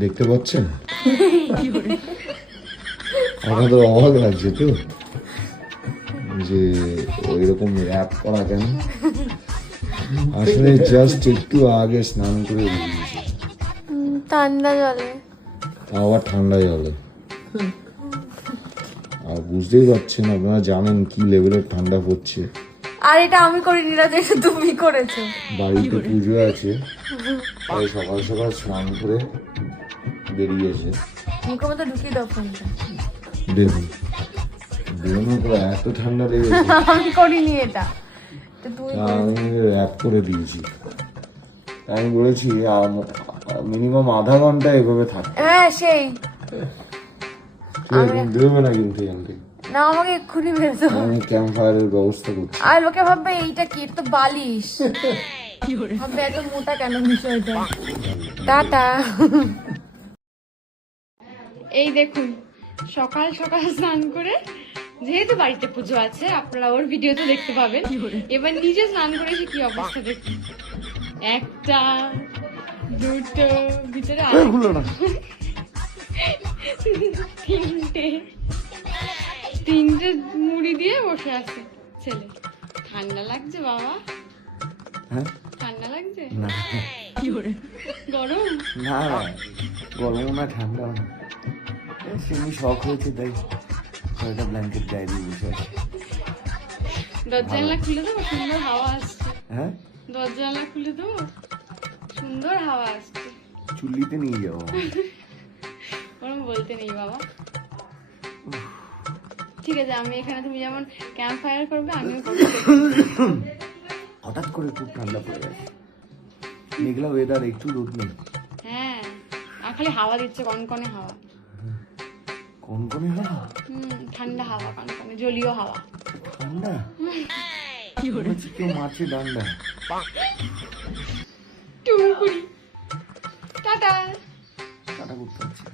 দেখতে পাচ্ছেন? আপনাদের অবাক লাগছে তো। যে ওইরকম র্যাপ করা কেন? আসলে জাস্ট একটু আগে স্নান করে ঠান্ডা জলে। আবার ঠান্ডা জলে আর বুঝতেই পারছেন আপনারা জানেন কি লেভেলের ঠান্ডা পড়ছে। আর এটা আমি করিনি না যেটা তুমি করেছ। বাড়িতে পুজো আছে। তাই সকাল সকাল স্নান করে বেরিয়েছে মুখের মধ্যে ঢুকিয়ে দাও ফোনটা। দেখুন বেরোনোর পর এত ঠান্ডা লেগেছে। আমি করিনি এটা। আমি র্যাপ করে দিয়েছি। আমি বলেছি মিনিমাম আধা ঘণ্টা এভাবে থাকতে হ্যাঁ সেই। তুমি না কিন্তু এখান থেকে। না আমাকে এক্ষুনি দাও। আমি ক্যাম্প ফায়ারের ব্যবস্থা করছি। আর লোকে ভাববে এইটা কি? এটা তো বালিশ। ভাববে এত মোটা কেন বিষয়টা? টাটা। এই দেখুন সকাল সকাল স্নান করে যেহেতু বাড়িতে পুজো আছে আপনারা ওর ভিডিও তো দেখতে পাবেন। এবার নিজে স্নান করে এসে কি অবস্থা দেখুন। একটা দুটো ভিতরে আর তিনটে তিনটে মুড়ি দিয়ে বসে আছে ছেলে। ঠান্ডা লাগছে বাবা। হ্যাঁ? ঠান্ডা লাগছে? না। গরম? না গরম না ঠান্ডা না। সেমনি শখ হয়েছে তাই কয়েকটা ব্ল্যাঙ্কেট গায়ে দিয়ে বসে আছে। দরজা জানলা খুলে দেবো? সুন্দর হাওয়া আসছে। হ্যাঁ? দরজা জানলা খুলে দেবো? সুন্দর হাওয়া আসছে। চুল্লিতে নিয়ে যাব। ওরম বলতে নেই বাবা। ঠিক আছে আমি এখানে তুমি যেমন ক্যাম্প ফায়ার করবে আমিও হঠাৎ করে খুব ঠান্ডা পড়ে গেছে। মেঘলা ওয়েদার একটু রোদ নেই। হ্যাঁ আর খালি হাওয়া দিচ্ছে কনকনে হাওয়া। কোন কোনে হাওয়া? হুম ঠান্ডা হাওয়া কনকনে জলীয় হাওয়া। ঠান্ডা? মনে হচ্ছে কেউ মারছে ডান্ডা। টুকুরি টাটা। করতে হচ্ছে